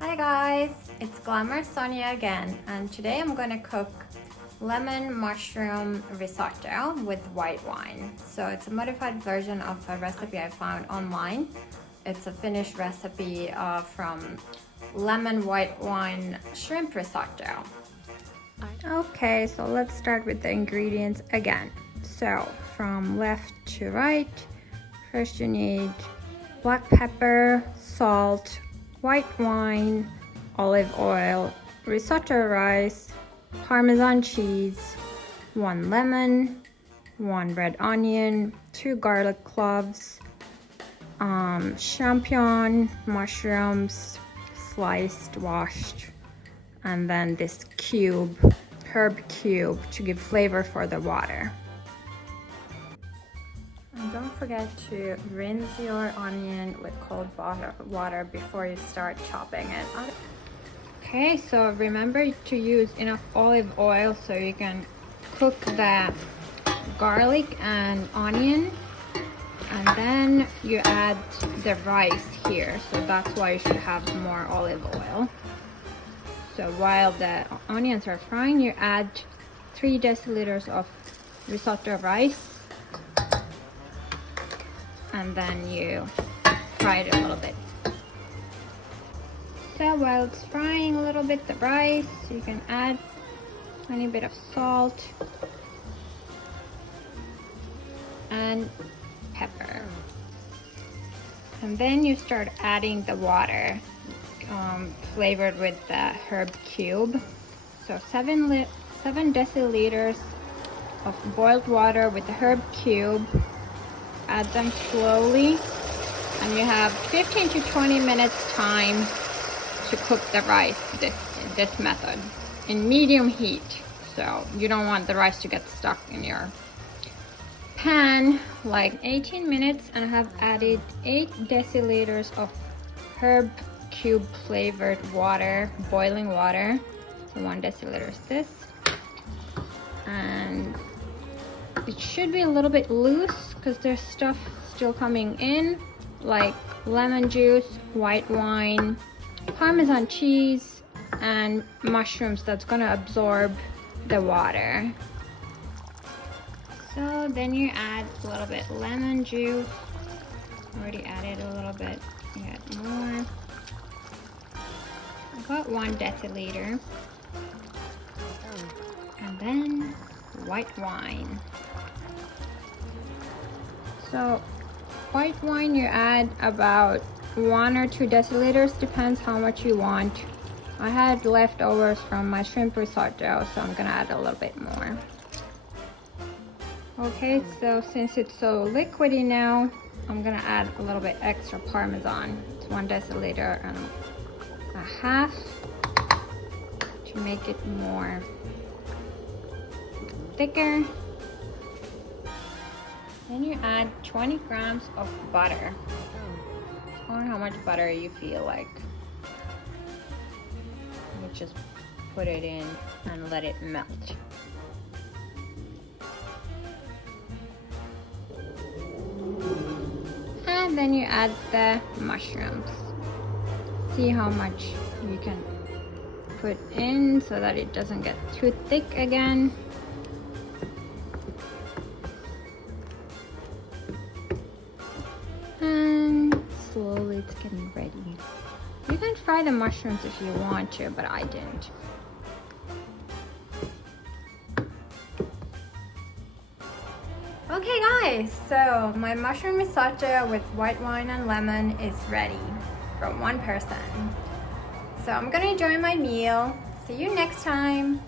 Hi guys, it's Glamorous Sonia again, and today I'm going to cook lemon mushroom risotto with white wine. So it's a modified version of a recipe I found online. It's a Finnish recipe from lemon white wine shrimp risotto. Okay, so let's start with the ingredients again. So from left to right, first you need black pepper, salt, white wine, olive oil, risotto rice, Parmesan cheese, 1 lemon, 1 red onion, 2 garlic cloves, champignon, mushrooms, sliced, washed, and then this herb cube to give flavor for the water. And don't forget to rinse your onion with cold water before you start chopping it. Okay, so remember to use enough olive oil so you can cook the garlic and onion. And then you add the rice here, so that's why you should have more olive oil. So while the onions are frying, you add 3 deciliters of risotto rice. And then you fry it a little bit. So while it's frying a little bit the rice, you can add a tiny bit of salt and pepper. And then you start adding the water flavored with the herb cube. So 7 deciliters of boiled water with the herb cube. Add them slowly, and you have 15 to 20 minutes time to cook the rice this method in medium heat. So you don't want the rice to get stuck in your pan. Like 18 minutes, and I have added 8 deciliters of herb cube flavored water, boiling water. So 1 deciliter is this, and it should be a little bit loose because there's stuff still coming in, like lemon juice, white wine, Parmesan cheese, and mushrooms that's gonna absorb the water. So then you add a little bit lemon juice. Already added a little bit. You add more. About 1 deciliter. And then white wine. So white wine you add about 1 or 2 deciliters, depends how much you want. I had leftovers from my shrimp risotto, so I'm gonna add a little bit more. Okay, so since it's so liquidy now, I'm gonna add a little bit extra Parmesan. It's 1 deciliter and a half to make it more thicker. Then you add 20 grams of butter, or how much butter you feel like. You just put it in and let it melt. And then you add the mushrooms. See how much you can put in so that it doesn't get too thick again. And slowly it's getting ready. You can fry the mushrooms if you want to, but I didn't. Okay guys, so my mushroom risotto with white wine and lemon is ready from 1 person. So I'm gonna enjoy my meal. See you next time.